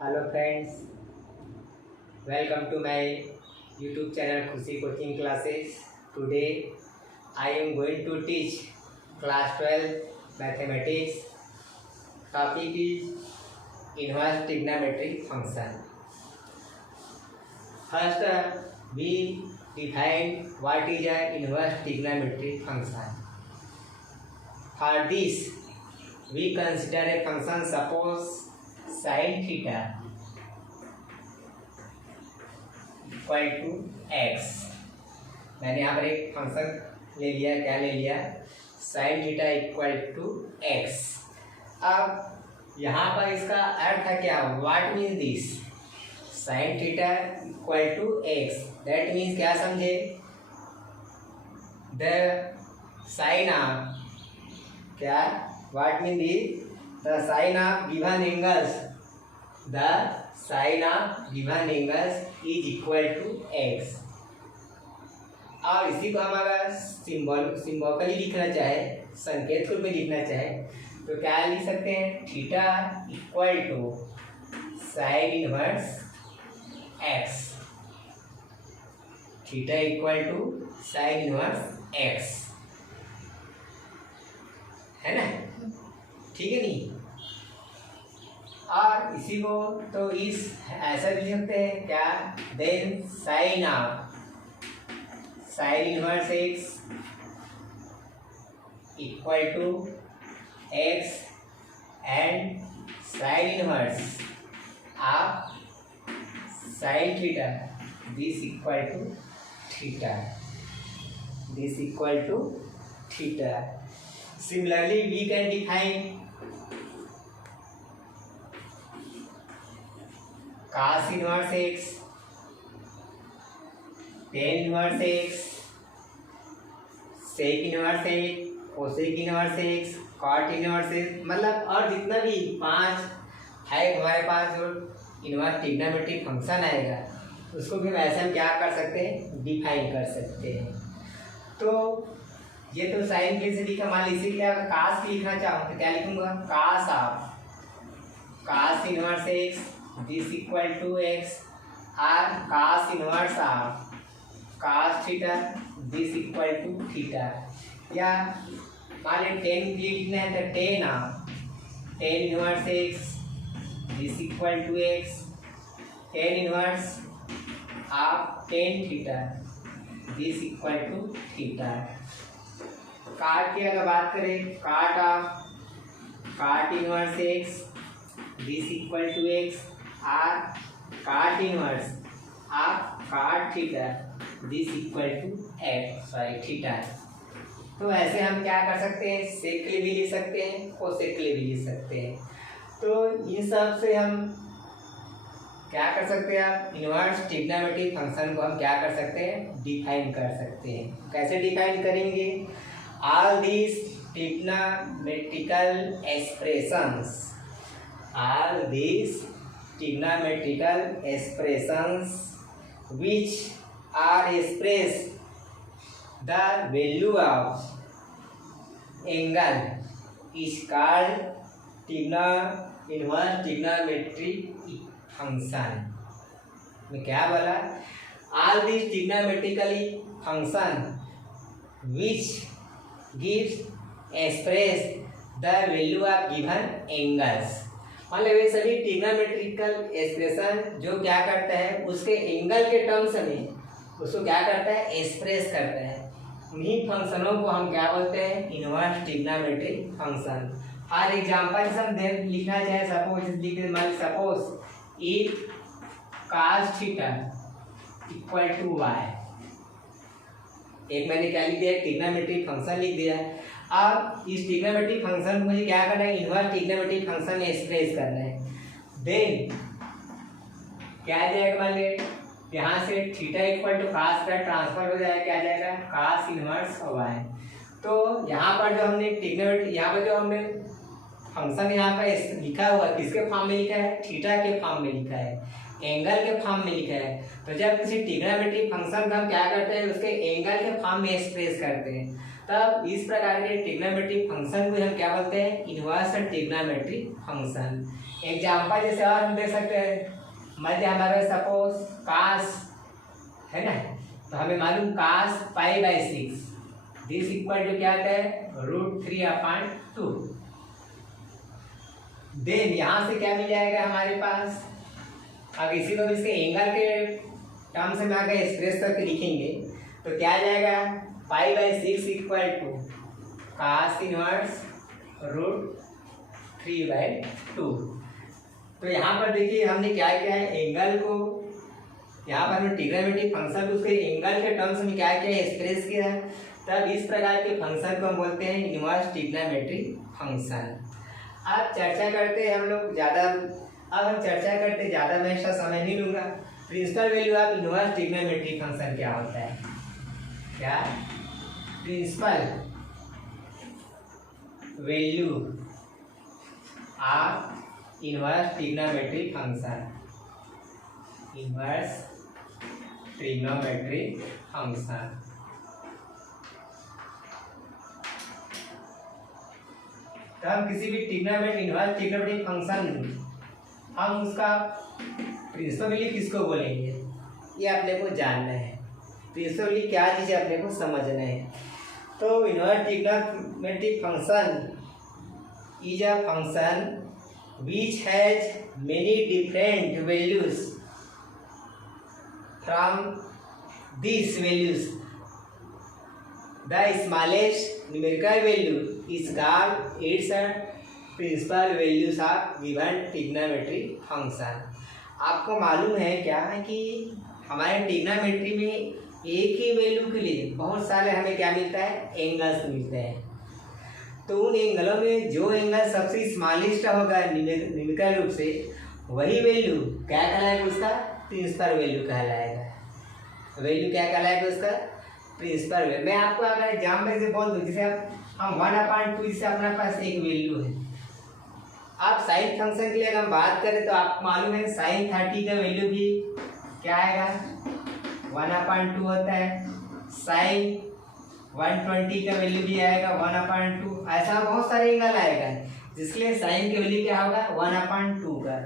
Hello friends, welcome to my YouTube channel Khushi Coaching Classes. Today I am going to teach class 12 mathematics. Topic is inverse trigonometric function. First we define what is an inverse trigonometric function. For this we consider a function, suppose sin theta equal to x. मैंने यहाँ पर एक function ले लिया, क्या ले लिया, sine theta equal to x. अब यहाँ पर इसका अर्थ है क्या, what mean this, sine theta equal to x, that means क्या समझे, द साइन ऑफ क्या, what mean this, the sine of given angles, the sine of given angles is equal to x. और इसी को हम अगर सिंबॉलिकली लिखना चाहे, संकेत रूप में लिखना चाहे, तो क्या लिख सकते हैं, theta equal to sine inverse x, theta equal to sine inverse x, है ना, ठीक है नहीं। और इसी को तो इस ऐसा भी लिख सकते हैं क्या, then sine of sine inverse x equal to x and sine inverse of sine theta this equal to theta, this equal to theta. Similarly we can define cos inverse x, tan inverse x, sec inverse x, cosec inverse x, cot inverse x, मतलब और जितना भी पांच है हमारे पास जो inverse trigonometric function आएगा उसको भी वैसे हम क्या कर सकते हैं, डिफाइन कर सकते हैं। तो ये तो साइन के से लिखा, मान लीजिए क्या कास की लिखना चाहूँ तो क्या लिखूंगा, cos of cos inverse x this equal to x, और cos inverse of cos theta this equal to theta. या मान लीजिए टेन लिखना है तो tan of tan inverse x this equal to x, tan inverse of tan theta this equal to theta. Cot की अगर बात करें, cot of cot inverse x this equal to x, और cot inverse of cot theta this equal to x, sorry theta. तो ऐसे हम क्या कर सकते हैं, सेकली भी लिख सकते हैं, कोसेकली भी लिख सकते हैं। तो इन सब से हम क्या कर सकते हैं, आप इनवर्स ट्रिग्नोमेट्रिक फंक्शन को हम क्या कर सकते हैं, डिफाइन कर सकते हैं। कैसे डिफाइन करेंगे, all this trigonometrical expressions, all these trigonometrical expressions which are express the value of angle is called inverse trigonometric function। मैं क्या बोला, all these trigonometrically function which gives express the value of given angles, मतलब ये सभी trigonometrical expression जो क्या करता है, उसके एंगल के टर्म्स में उसको क्या करता है, एक्सप्रेस करता है। उन्हीं फंक्शनों को हम क्या बोलते हैं, inverse trigonometric function. For example हम लिखना चाहे, suppose if cos theta equal to y, एक मैंने क्या लिख दिया, ट्रिग्नोमेट्रिक फंक्शन लिख दिया। अब इस ट्रिग्नोमेट्रिक फंक्शन को मुझे क्या करना है, इनवर्स ट्रिग्नोमेट्रिक फंक्शन में एक्सप्रेस करना है। देन क्या आ जाएगा, मान लीजिए यहाँ से थीटा इक्वल टू कास का ट्रांसफर हो जाएगा, क्या जाएगा, कास इनवर्स वाई। तो यहाँ पर जो हमने ट्रिग्नोमेट्रिक, यहाँ पर जो हमने फंक्शन यहाँ पर लिखा हुआ किसके फॉर्म में लिखा है, थीटा के फॉर्म में लिखा है, एंगल के फॉर्म में लिखा है। तो जब किसी ट्रिग्नोमेट्रिक फंक्शन का हम क्या करते हैं, उसके एंगल के फॉर्म में एक्सप्रेस करते हैं, तब इस प्रकार के ट्रिग्नोमेट्रिक फंक्शन को हम क्या बोलते हैं, इनवर्स ट्रिग्नोमेट्रिक फंक्शन। एग्जाम्पल जैसे और हम देख सकते हैं, मध्य हमारे सपोज कास है ना, तो हमें मालूम कास π/6 दिस इक्वल टू क्या आता है √3/2। देन यहाँ से क्या मिल जाएगा हमारे पास, अब इसी को इसके एंगल के टर्म्स में अगर एक्सप्रेस करके लिखेंगे तो क्या आ जाएगा π/6 इक्वल टू कास इनवर्स √3/2। तो यहाँ पर देखिए हमने क्या किया है, एंगल को यहाँ पर हमने ट्रिग्नोमेट्रिक फंक्शन को उसके एंगल के टर्म्स में क्या किया है एक्सप्रेस किया है। तब इस प्रकार के फंक्शन को हम बोलते हैं इनवर्स ट्रिग्नोमेट्रिक फंक्शन। अब चर्चा करते हैं हम लोग ज़्यादा, अब हम चर्चा करते ज़्यादा मैं इसका समय नहीं लूँगा। Principal value of inverse trigonometric function क्या होता है, क्या principal value of inverse trigonometric function, inverse trigonometric function. तो हम किसी भी इनवर्स ट्रिग्नोमेट्रिक फंक्शन हम उसका प्रिंसिपल वैल्यू किसको बोलेंगे ये अपने को जानना है। प्रिंसिपल वैल्यू क्या चीज़ है अपने को समझना है। तो inverse trigonometric function is a function which has many different values. From these values, the smallest numerical value is called its principal values of given trigonometric function. आपको मालूम है क्या है कि हमारे ट्रिग्नोमेट्री में एक ही वैल्यू के लिए बहुत सारे हमें क्या मिलता है, एंगल्स मिलते हैं। तो उन एंगलों में जो एंगल सबसे स्मॉलेस्ट होगा न्यूमेरिकल रूप से, वही वैल्यू क्या कहलाएगा, उसका प्रिंसिपल वैल्यू कहलाएगा। वैल्यू क्या कहलाएगा उसका प्रिंसिपल वैल्यू। मैं आपको अगर एग्जाम्पल से बोल दूँ, जैसे हम 1/2 जिससे अपने पास एक वैल्यू है। आप साइन फंक्शन के लिए अगर हम बात करें तो आपको मालूम है sin 30 का वैल्यू भी क्या आएगा 1/2 होता है। sin 120 का वैल्यू भी आएगा 1/2। ऐसा बहुत सारे एंगल आएगा जिसके लिए साइन की वैल्यू क्या होगा 1/2 का।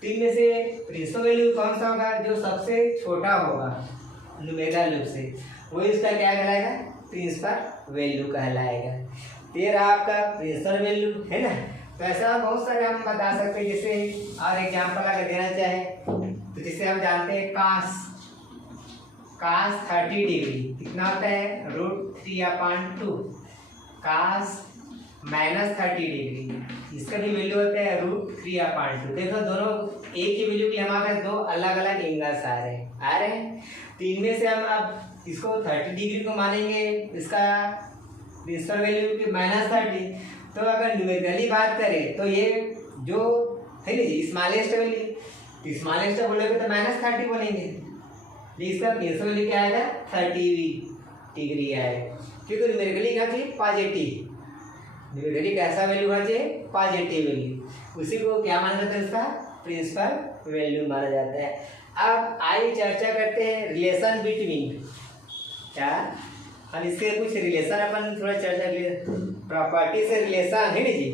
तो इनमें से प्रिंसिपल वैल्यू कौन सा होगा, जो सबसे छोटा होगा न्यूमेरिकल रूप से, वो इसका क्या कहलाएगा, प्रिंसिपल वैल्यू कहलाएगा। तेरा आपका प्रिंसिपल वैल्यू है ना। तो ऐसा बहुत सारे हम बता सकते हैं। जैसे और एग्जाम्पल अगर देना चाहे तो जैसे हम जानते हैं कास 30 डिग्री कितना होता है √3/2। कास -30 डिग्री इसका भी वैल्यू होता है √3/2। देखो दोनों एक ही वैल्यू की हमारे दो अलग अलग एंगल्स आ रहे हैं। तो इनमें से हम अब इसको 30 डिग्री को मानेंगे, इसका प्रिंसिपल वैल्यू की -30। तो अगर न्यूमेरिकली बात करें तो ये जो है ना जी स्मॉलेस्ट वैल्यू, स्मॉलेस्ट बोलेंगे तो -30 बोलेंगे, इसका प्रिंसिपल वैल्यू क्या आएगा 30 डिग्री आएगा। क्योंकि न्यूमेरिकली क्या चाहिए पॉजिटिव, न्यूमेरिकली कैसा वैल्यू होना चाहिए पॉजिटिव वैल्यू, उसी को क्या माना जाता है, इसका प्रिंसिपल वैल्यू माना जाता है। अब आइए चर्चा करते हैं रिलेशन बिटवीन, क्या हम इसके कुछ रिलेशन अपन थोड़ा चर्चा करें। प्रॉपर्टी से रिलेशन है ना जी,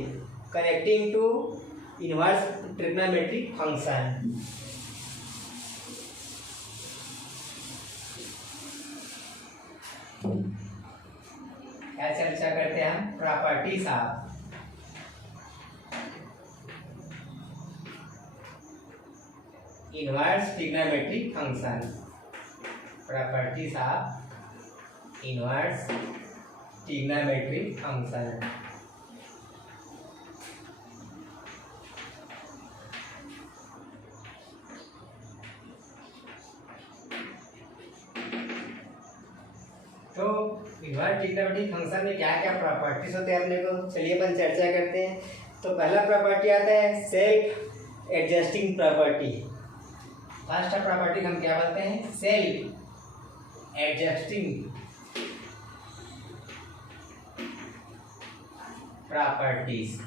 connecting to inverse trigonometric function. क्या चर्चा करते हैं हम, properties of inverse trigonometric function, properties of inverse trigonometric function. तो इनवर्स ट्रिग्नोमेट्रिक फंक्शन में क्या क्या प्रॉपर्टीज होते हैं अपने को, चलिए अपन चर्चा करते हैं। तो पहला प्रॉपर्टी आता है self adjusting property. First property हम क्या बोलते हैं, सेल्फ एडजस्टिंग प्रॉपर्टीज।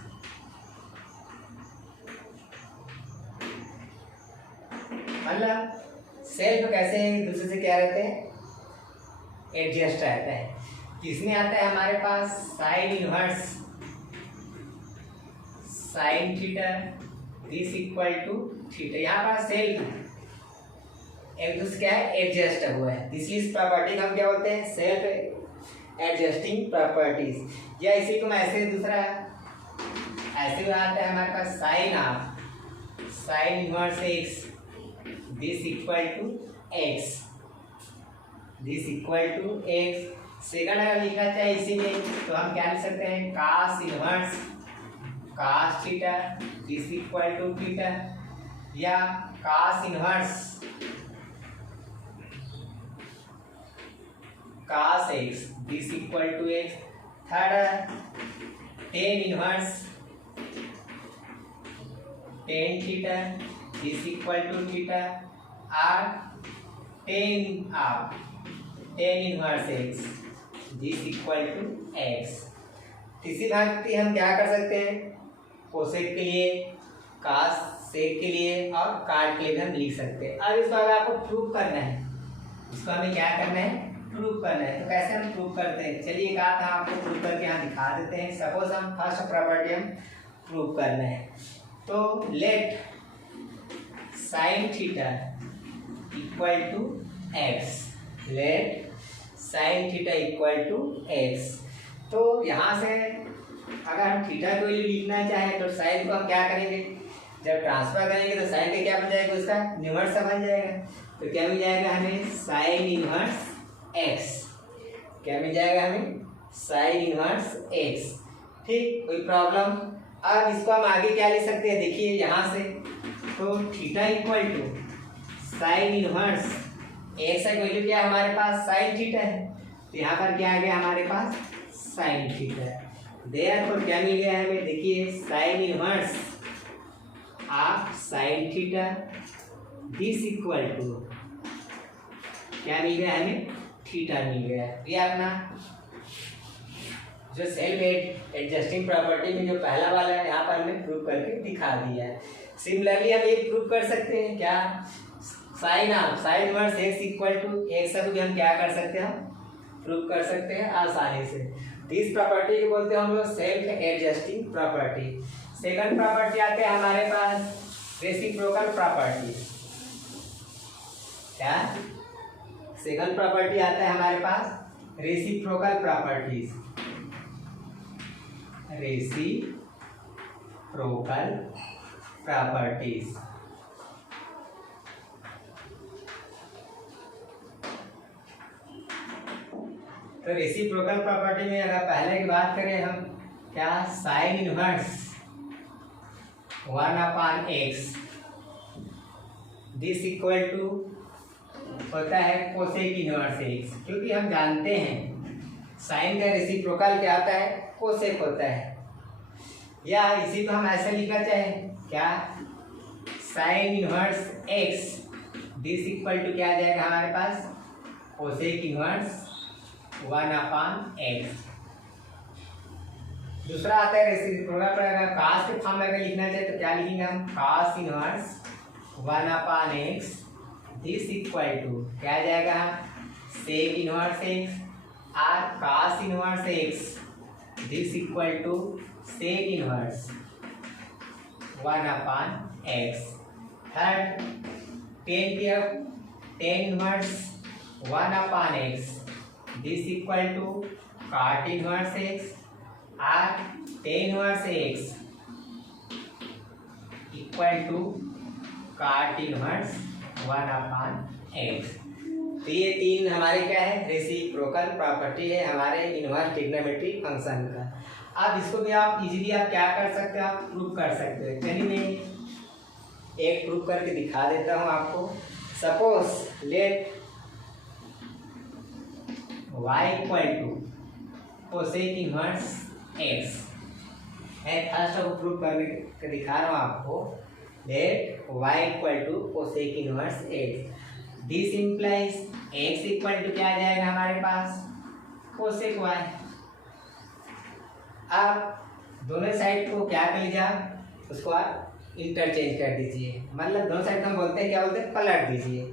मतलब सेल्फ कैसे दूसरे से क्या रहते हैं, एडजस्ट रहता है। किसमें आता है हमारे पास sine inverse sine theta this equal to theta. यहाँ पर सेल्फ एक दूसरे क्या है, एडजस्ट हुआ है, इसलिए प्रॉपर्टी हम क्या बोलते हैं, सेल्फ एडजस्टिंग प्रॉपर्टीज। या इसी को मैं ऐसे दूसरा ऐसे आता है हमारे पास sine of sine inverse x this equal to x, this equal to x. Second अगर लिखना चाहे इसी में तो हम क्या लिख सकते हैं, cos inverse cos theta this equal to theta, या cos inverse cos x this equal to x. Third tan inverse tan theta this equal to theta, और tan of tan inverse x this equal to x. तीसरी भांति हम क्या कर सकते हैं, cosec के लिए, कास सेक के लिए और काट के लिए भी हम लिख सकते हैं। अब इसको अगर आपको प्रूव करना है, इसको हमें क्या करना है, प्रूव करना है। तो कैसे हम प्रूव करते हैं, चलिए कहा था आपको प्रूव करके यहाँ दिखा देते हैं। सपोज हम फर्स्ट प्रॉपर्टी हम प्रूव करना है, तो let sine theta equal to x, let sine theta equal to x. तो यहाँ से अगर हम थीटा को लिखना चाहें तो साइन को हम क्या करेंगे, जब ट्रांसफर करेंगे तो साइन का क्या बन जाएगा, उसका इनवर्स सा बन जाएगा। तो क्या मिल जाएगा हमें, साइन इनवर्स एक्स। क्या मिल जाएगा हमें, साइन इनवर्स एक्स। ठीक, कोई प्रॉब्लम। अब इसको हम आगे क्या ले सकते हैं, देखिए यहाँ से, तो theta equal to sine inverse x का वैल्यू क्या है हमारे पास, साइन थीटा है। तो यहाँ पर क्या आ गया हमारे पास, साइन थीटा। देयरफॉर क्या मिल गया हमें, देखिए sine inverse of sine theta this equal to क्या मिल गया हमें, थीटा मिल गया। ये अपना जो सेल्फ एडजस्टिंग प्रॉपर्टी में जो पहला वाला है यहाँ पर हमने प्रूव करके दिखा दिया है। सिमिलरली हम ये प्रूव कर सकते हैं क्या, sine of sine inverse x equal to x को भी हम क्या कर सकते हैं, प्रूव कर सकते हैं आसानी से। इस प्रॉपर्टी को बोलते हैं हम लोग self adjusting property. Second property आते हैं हमारे पास रेसिप्रोकल प्रॉपर्टी। क्या, सेकंड प्रॉपर्टी आता है हमारे पास रेसिप्रोकल प्रॉपर्टीज। रेसिप्रोकल प्रॉपर्टीज तो रेसिप्रोकल प्रॉपर्टी में अगर पहले की बात करें हम, क्या, sine inverse 1/x this equal to होता है कोसेक इनवर्स एक्स, क्योंकि हम जानते हैं साइन का रेसिप्रोकल क्या होता है, कोसेक होता है। या इसी को हम ऐसे लिखना चाहें, क्या, sine inverse x this equal to क्या आ जाएगा हमारे पास, कोसेक इनवर्स 1/x। दूसरा आता है रेसिप्रोकल पर अगर कास के फॉर्म में अगर लिखना चाहे तो क्या लिखेंगे हम, cos inverse 1/x this equal to क्या आ जाएगा, सेक इनवर्स एक्स और cos inverse x this equal to sec inverse 1/x। Third tan inverse 1/x this equal to cot inverse x और tan inverse x equal to cot inverse 1/x। तो ये तीन हमारे क्या है, रेसिप्रोकल प्रॉपर्टी है हमारे इनवर्स ट्रिग्नोमेट्रिक फंक्शन का। अब इसको भी आप इजीली आप क्या कर सकते हो, आप प्रूव कर सकते हो। चलिए मैं एक प्रूव करके दिखा देता हूँ आपको। Suppose let y equal to cosec inverse x है। फर्स्ट को प्रूव करके दिखा रहा हूँ आपको। Let y equal to cosec inverse x this implies x equal to क्या आ जाएगा हमारे पास, कोसेक y। अब दोनों साइड को क्या कर लीजिए, उसको आप इंटरचेंज कर दीजिए, मतलब दोनों साइड को हम बोलते हैं क्या बोलते हैं, पलट दीजिए।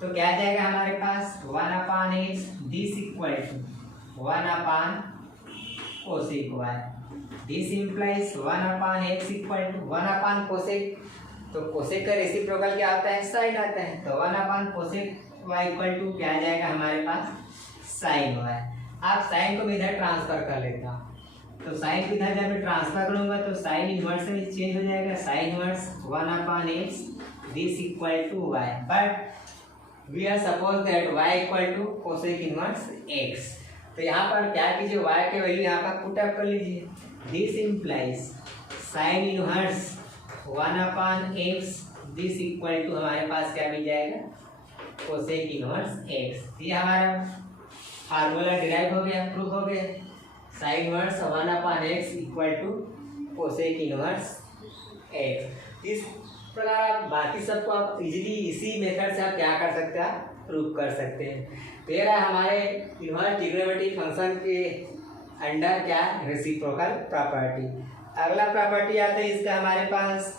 तो क्या आ जाएगा हमारे पास 1/x दिस इक्वल टू 1/कोसेक y। This implies 1/x equal to 1 cosec, तो कोसेक का रेसिप्रोकल क्या होता है, साइन आता है, तो 1 कोसेक y इक्वल टू क्या आ जाएगा हमारे पास, साइन y। आप साइन को मैं इधर ट्रांसफर कर लेता हूँ, तो साइन को इधर जब मैं ट्रांसफर करूंगा तो साइन इनवर्स में चेंज हो जाएगा, sine inverse 1/x this equal to y, but we are suppose that y equal to cosec inverse x। तो यहाँ पर क्या कीजिए, y के वैल्यू यहाँ पर पुट अप कर लीजिए, this implies sine inverse 1/x this equal to हमारे पास क्या मिल जाएगा, कोसेक इनवर्स x। ये हमारा फार्मूला डिराइव हो गया, प्रूफ हो गया, sine inverse 1/x equal to cosec inverse x। इस प्रकार आप बाकी सबको आप इजीली इसी मेथड से आप क्या कर सकते हैं, आप प्रूफ कर सकते हैं। तो ये रहा हमारे इनवर्स ट्रिग्नोमेट्रिक फंक्शन के अंडर क्या, रेसिप्रोकल प्रॉपर्टी। अगला प्रॉपर्टी आता है इसका हमारे पास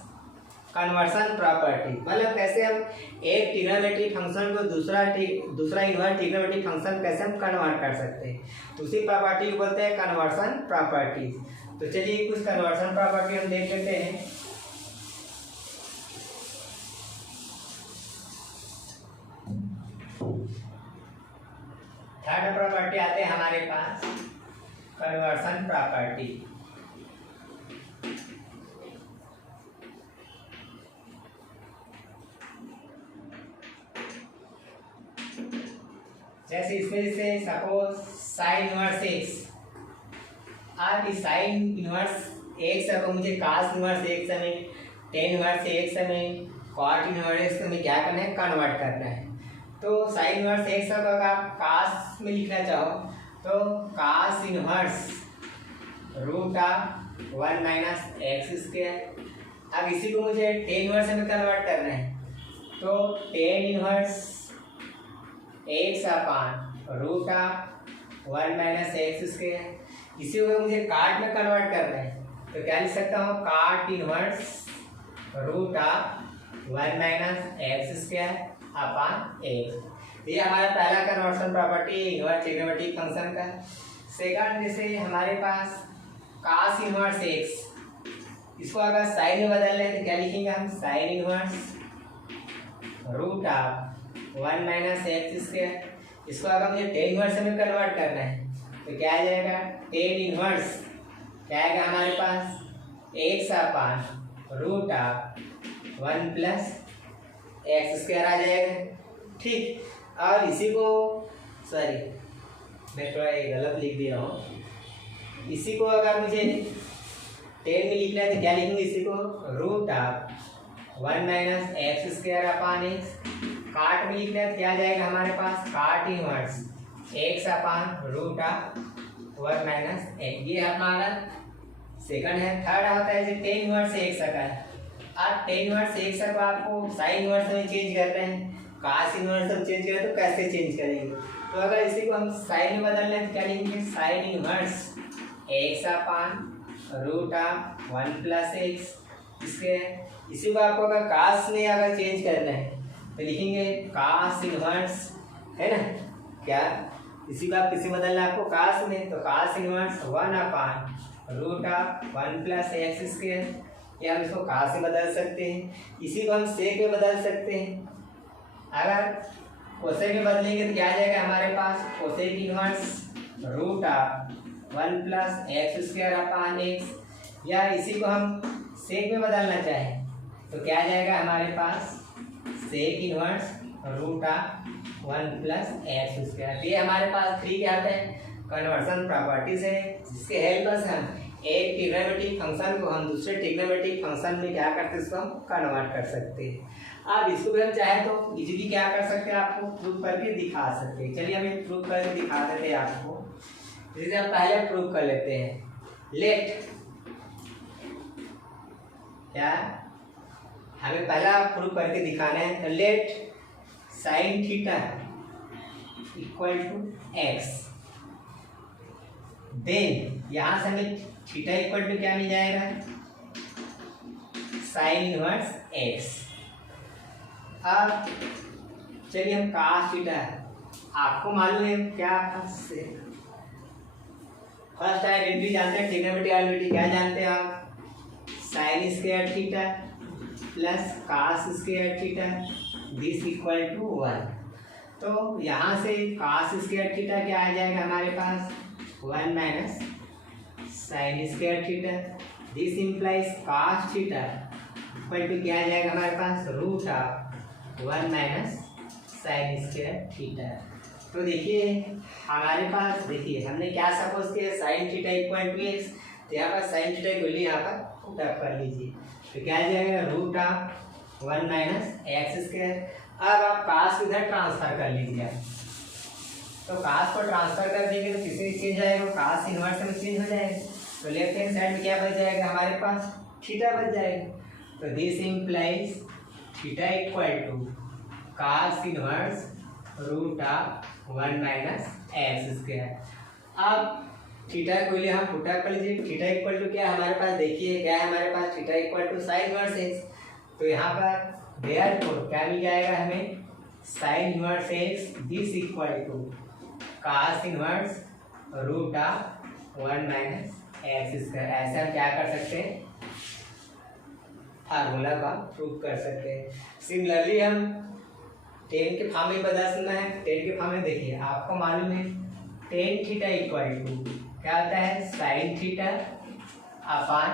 कन्वर्सन प्रॉपर्टी, मतलब कैसे हम एक ट्रिग्नोमेट्रिक फंक्शन को दूसरा इनवर्स ट्रिग्नोमेट्रिक फंक्शन कैसे हम कन्वर्ट कर सकते हैं, तो उसी प्रॉपर्टी को बोलते हैं कन्वर्सन प्रॉपर्टी। तो चलिए कुछ कन्वर्सन प्रॉपर्टी हम देख लेते हैं। थर्ड प्रॉपर्टी आते हैं हमारे पास कन्वर्सन प्रॉपर्टी। जैसे इसमें से सपोज साइन इनवर्स एक्स, आप इस साइन इनवर्स एक्स को मुझे कास इनवर्स एक्स में, टेन इनवर्स एक्स में, कॉट इनवर्स एक्स में क्या करना है, कन्वर्ट करना है। तो साइन इनवर्स एक्स को अगर आप कास में लिखना चाहो तो cos inverse root of 1 - x²। अब इसी को मुझे टेन इनवर्स में कन्वर्ट करना है, तो tan inverse x upon root of 1 - x²। इसी को मुझे काट में कन्वर्ट करना है, तो क्या लिख सकता हूँ, cot inverse root of 1 - x² upon x। ये हमारा पहला conversion property inverse trigonometric function का। सेकंड, जैसे हमारे पास कास इनवर्स x, इसको अगर साइन में बदल लें तो क्या लिखेंगे हम, sine inverse root of 1 - x²। इसको अगर मुझे टेन इनवर्स में कन्वर्ट करना है तो क्या आ जाएगा, टेन इनवर्स क्या आएगा हमारे पास, x upon root of 1 + x² आ जाएगा। ठीक, और इसी को, सॉरी मैं थोड़ा गलत लिख दिया हूँ, इसी को अगर मुझे टेन में लिखना है तो क्या लिखेंगे, इसी को root of 1 - x² upon x। काट में लिखना है तो क्या आ जाएगा हमारे पास, cot inverse x upon root of 1 - x। ये हमारा सेकंड है। थर्ड होता है जो टेन इनवर्स x का है। आप टेन इनवर्स x को आपको साइन इनवर्स में चेंज करते हैं, कास इनवर्स में चेंज करें तो कैसे चेंज करेंगे, तो अगर इसी को हम साइन में बदल लें तो क्या लिखेंगे, sine inverse x upon root of 1 + x। इसके इसी को आपको अगर कास में अगर चेंज करना है तो लिखेंगे कास इनवर्स, है ना, क्या इसी को आप किसी बदलना है आपको कास में, तो cos inverse 1 upon root of 1 + x²। या हम इसको कास से बदल सकते हैं, इसी को हम सेक में बदल सकते हैं। अगर कोसेक में बदलेंगे तो क्या आ जाएगा हमारे पास, cosec inverse root of 1 + x² upon x। या इसी को हम सेक में बदलना चाहें तो क्या आ जाएगा हमारे पास, sec inverse root of 1 + x²। ये हमारे पास थ्री क्या आते हैं, कन्वर्सन प्रॉपर्टीज है, जिसके हेल्प से हम एक ट्रिग्नोमेट्रिक फंक्शन को हम दूसरे ट्रिग्नोमेट्रिक फंक्शन में क्या करते हैं, इसको हम कन्वर्ट कर सकते हैं। आप इसको भी हम चाहे तो इजीली क्या कर सकते हैं, आपको प्रूफ करके दिखा सकते हैं। चलिए हम एक प्रूफ करके दिखा देते हैं आपको। जैसे हम पहले प्रूफ कर लेते हैं, लेट, क्या हमें पहला प्रूफ करके दिखाना है, तो let sine theta equal to x। Then यहाँ से हमें थीटा इक्वल टू क्या मिल जाएगा, साइन इनवर्स x। अब चलिए हम कास थीटा, आपको मालूम है क्या, फर्स्ट आइडेंटिटी जानते हैं, ट्रिग्नोमेट्रिक आइडेंटिटी क्या जानते हैं आप? Sine square theta plus cos square theta this equal to 1। तो यहाँ से कॉस स्क्वायर थीटा क्या आ जाएगा हमारे पास? 1 minus sine square theta this implies cos theta equal to क्या आ जाएगा हमारे पास? Root of 1 minus sine square theta. तो देखिए हमारे पास, देखिए हमने क्या सपोज किया, sine theta equal to x, तो यहाँ पर साइन थीटा को यहाँ पर पुट अप कर लीजिए, तो क्या आ जाएगा? Root of 1 minus x square. अब आप कास इधर ट्रांसफर कर लीजिए आप, तो कास को ट्रांसफर कर देंगे तो किसमें चेंज आएगा? कास इनवर्स में चेंज हो जाएगा, तो लेफ्ट हैंड साइड में क्या बच जाएगा हमारे पास? थीटा बच जाएगा। तो this implies theta equal to cos inverse root of 1 minus x square. अब थीटा को लिए हम पुट अप कर लीजिए, थीटा इक्वल टू क्या हमारे पास? देखिए क्या है हमारे पास? Theta equal to sine inverse x. तो यहाँ पर देयरफॉर क्या मिल जाएगा हमें? Sine inverse x this equal to cos inverse root of 1 minus x square. ऐसे हम क्या कर सकते हैं? फार्मूला का प्रूव कर सकते हैं। सिमिलरली हम 10 के फॉर्म में बदल सकना है। 10 के फॉर्म में देखिए आपको मालूम है टेन थीटा इक्वल टू क्या होता है? Sine theta upon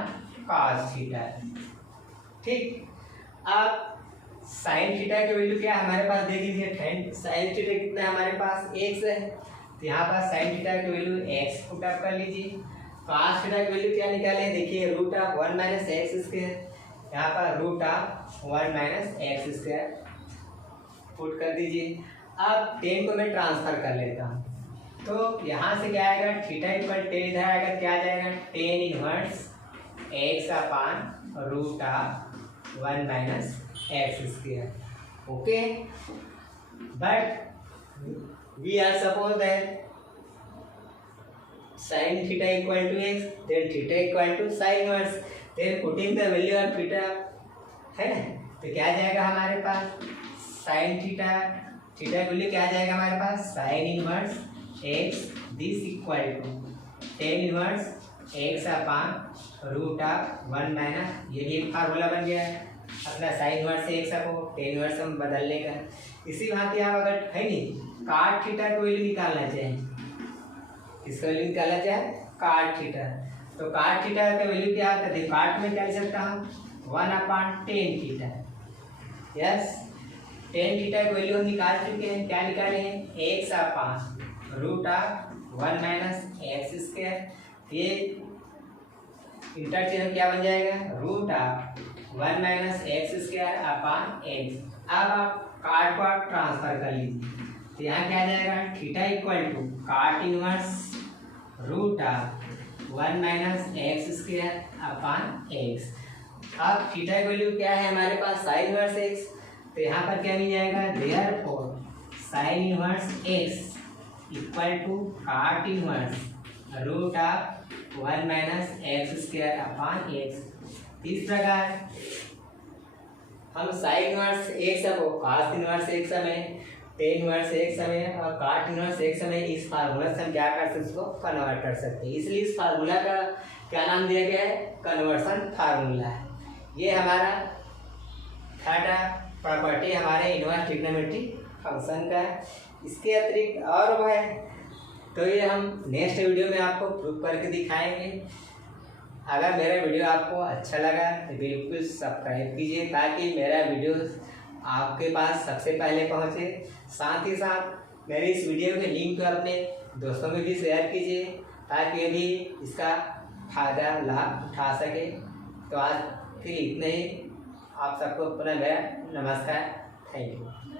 cos theta. ठीक, अब साइन थीटा की वैल्यू क्या है हमारे पास? देख लीजिए साइन थीटा कितना है हमारे पास? x है, तो यहाँ पर साइन थीटा की वैल्यू x पुट अप कर लीजिए। कॉस थीटा की वैल्यू क्या निकाले? देखिए root of 1 minus x square, यहाँ पर root of 1 minus x square put कर दीजिए। अब 10 को मैं ट्रांसफर कर लेता हूँ, तो यहाँ से क्या आएगा? थीटा इक्वल 10 इधर आएगा, क्या आ जाएगा? 10 inverse x upon root of 1 minus x square. Okay, but we are suppose that sin theta equal to x, then theta equal to sin inverse, then putting the value of theta है ना, तो क्या आ जाएगा हमारे पास? sin theta, theta value क्या आ जाएगा हमारे पास? sin inverse x this equal to tan inverse x upon root of 1 minus, ये भी एक फार्मूला बन गया है अपना sin inverse x को tan inverse हम बदलने का। इसी भांति आप अगर है नहीं cot थीटा को वैल्यू निकालना चाहिए, इसका वैल्यू निकाला जाए cot थीटा, तो cot थीटा का वैल्यू क्या होता है? cot में क्या लिख सकता हूँ? 1 upon tan theta. Yes, tan theta की वैल्यू हम निकाल चुके हैं, क्या निकाले हैं? X upon root of 1 minus x square. ये इंटरचेंज क्या बन जाएगा? Root of 1 minus x square upon x. अब आप cot को आप ट्रांसफर कर लीजिए, तो यहाँ क्या आ जाएगा? Theta equal to cot inverse root of 1 minus x square upon x. अब थीटा की वैल्यू क्या है हमारे पास? साइन इनवर्स एक्स, तो यहाँ पर क्या मिल जाएगा? Therefore sine inverse x equal to cot inverse root of 1 minus x square upon x. इस प्रकार हम साइन इनवर्स एक्स को cos इनवर्स एक्स में, टेन इनवर्स एक्स में और cot इनवर्स एक्स में, इस फार्मूला से हम क्या कर सकते हैं? इसको कन्वर्ट कर सकते हैं। इसलिए इस फार्मूला का क्या नाम दिया गया है? कन्वर्सन फार्मूला है। ये हमारा थर्ड प्रॉपर्टी हमारे इनवर्स ट्रिग्नोमेट्रिक फंक्शन का है। इसके अतिरिक्त और है तो ये हम नेक्स्ट वीडियो में आपको प्रूव करके दिखाएंगे। अगर मेरा वीडियो आपको अच्छा लगा तो बिल्कुल सब्सक्राइब कीजिए, ताकि मेरा वीडियो आपके पास सबसे पहले पहुंचे। साथ ही साथ मेरे इस वीडियो के लिंक को अपने दोस्तों में भी शेयर कीजिए, ताकि भी इसका फ़ायदा लाभ उठा सके। तो आज के लिए इतना ही। आप सबको पुनः मेरा नमस्कार, थैंक यू।